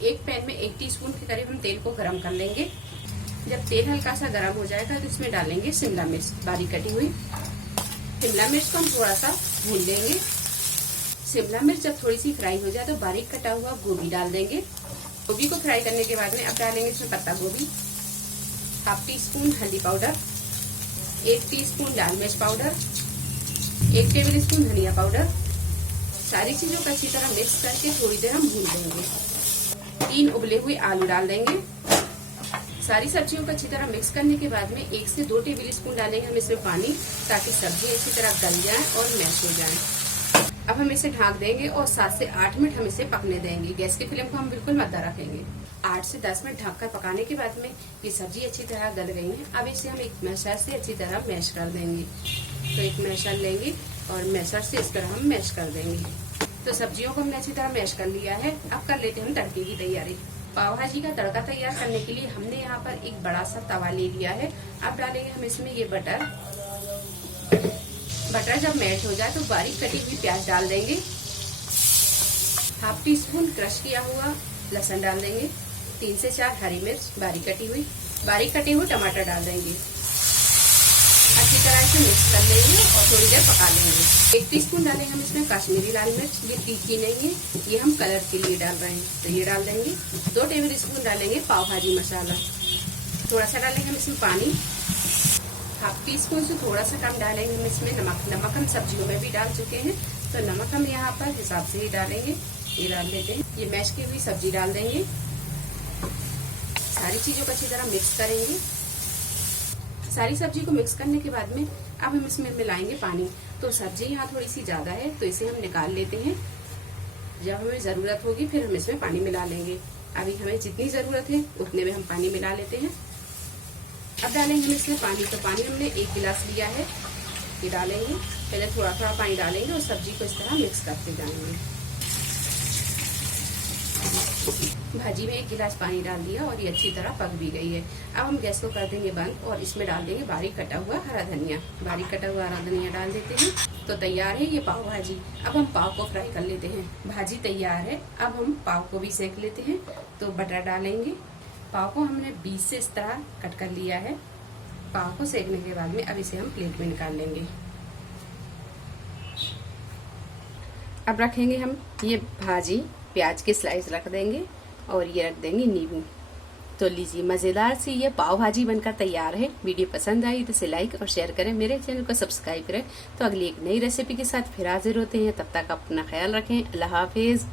एक पैन में 1 टीस्पून के करीब हम तेल को गरम कर लेंगे। जब तेल हल्का सा गरम हो जाएगा तो इसमें डालेंगे शिमला मिर्च बारीक कटी हुई। शिमला मिर्च को हम थोड़ा सा भून लेंगे। शिमला मिर्च जब थोड़ी सी फ्राई हो जाए तो बारीक कटा हुआ गोभी डाल देंगे। गोभी को फ्राई करने के बाद में अब डालेंगे इसमें पत्ता गोभी, हाफ टी स्पून हल्दी पाउडर, 1 टीस्पून लाल मिर्च पाउडर, 1 टेबल स्पून धनिया पाउडर। सारी चीजों को अच्छी तरह मिक्स करके थोड़ी देर हम भून लेंगे। 3 उबले हुए आलू डाल देंगे। सारी सब्जियों को अच्छी तरह मिक्स करने के बाद में 1 से 2 टेबल स्पून डालेंगे हम इसमें पानी, ताकि सब्जी अच्छी तरह गल जाए और मैश हो जाए। अब हम इसे ढक देंगे और 7 से 8 मिनट हम इसे पकने देंगे। गैस की फ्लेम को हम बिल्कुल मद्दा रखेंगे। 8 से 10 मिनट ढककर पकाने के बाद में ये सब्जी अच्छी तरह गल गई है। अब इसे हम एक मैशर से अच्छी तरह मैश कर देंगे। तो एक मैशर लेंगे और मैशर से इस तरह हम मैश कर देंगे। तो सब्जियों को हमने अच्छी तरह मैश कर लिया है। अब कर लेते हैं हम तड़के की तैयारी। पाव भाजी का तड़का तैयार करने के लिए हमने यहाँ पर एक बड़ा सा तवा ले लिया है। अब डालेंगे हम इसमें ये बटर। बटर जब मेल्ट हो जाए तो बारीक कटी हुई प्याज डाल देंगे। हाफ टी स्पून क्रश किया हुआ लहसुन डाल देंगे। 3 से 4 हरी मिर्च बारीक कटी हुई, बारीक कटे हुए टमाटर डाल देंगे। अच्छी तरह से मिक्स कर लेंगे और थोड़ी देर पका लेंगे। 1 टीस्पून डालेंगे हम इसमें कश्मीरी लाल मिर्च। ये तीखी नहीं है, ये हम कलर के लिए डाल रहे हैं, तो ये डाल देंगे। 2 टेबल स्पून डालेंगे पाव भाजी मसाला। थोड़ा सा डालेंगे हम इसमें पानी। हाफ टी स्पून से थोड़ा सा कम डालेंगे हम इसमें नमक। नमक हम सब्जियों में भी डाल चुके हैं, तो नमक हम यहाँ पर हिसाब से ही डालेंगे। ये डाल देते हैं। ये मैश की हुई सब्जी डाल देंगे। सारी चीजों को अच्छी तरह मिक्स करेंगे। सारी सब्जी को मिक्स करने के बाद में अब हम इसमें मिलाएंगे पानी। तो सब्जी यहाँ थोड़ी सी ज्यादा है, तो इसे हम निकाल लेते हैं। जब हमें जरूरत होगी फिर हम इसमें पानी मिला लेंगे। अभी हमें जितनी जरूरत है उतने में हम पानी मिला लेते हैं। अब डालेंगे हम इसमें पानी। तो पानी हमने 1 गिलास लिया है, ये डालेंगे। पहले थोड़ा थोड़ा पानी डालेंगे और सब्जी को इस तरह मिक्स करते जाएंगे। भाजी में 1 गिलास पानी डाल दिया और ये अच्छी तरह पक भी गई है। अब हम गैस को कर देंगे बंद और इसमें डाल देंगे बारीक कटा हुआ हरा धनिया। बारीक कटा हुआ हरा धनिया डाल देते हैं। तो तैयार है ये पाव भाजी। अब हम पाव को फ्राई कर लेते हैं। भाजी तैयार है। अब हम पाव को भी सेक लेते हैं। तो बटर डालेंगे। पाव को हमने 20 से इस तरह कट कर लिया है। पाव को सेकने के बाद में अब इसे हम प्लेट में निकाल लेंगे। अब रखेंगे हम ये भाजी, प्याज के स्लाइस रख देंगे और ये रख देंगे नींबू। तो लीजिए, मजेदार सी ये पाव भाजी बनकर तैयार है। वीडियो पसंद आई तो इसे लाइक और शेयर करें, मेरे चैनल को सब्सक्राइब करें। तो अगली एक नई रेसिपी के साथ फिर हाजिर होते हैं। तब तक अपना ख्याल रखें। अल्लाह हाफिज।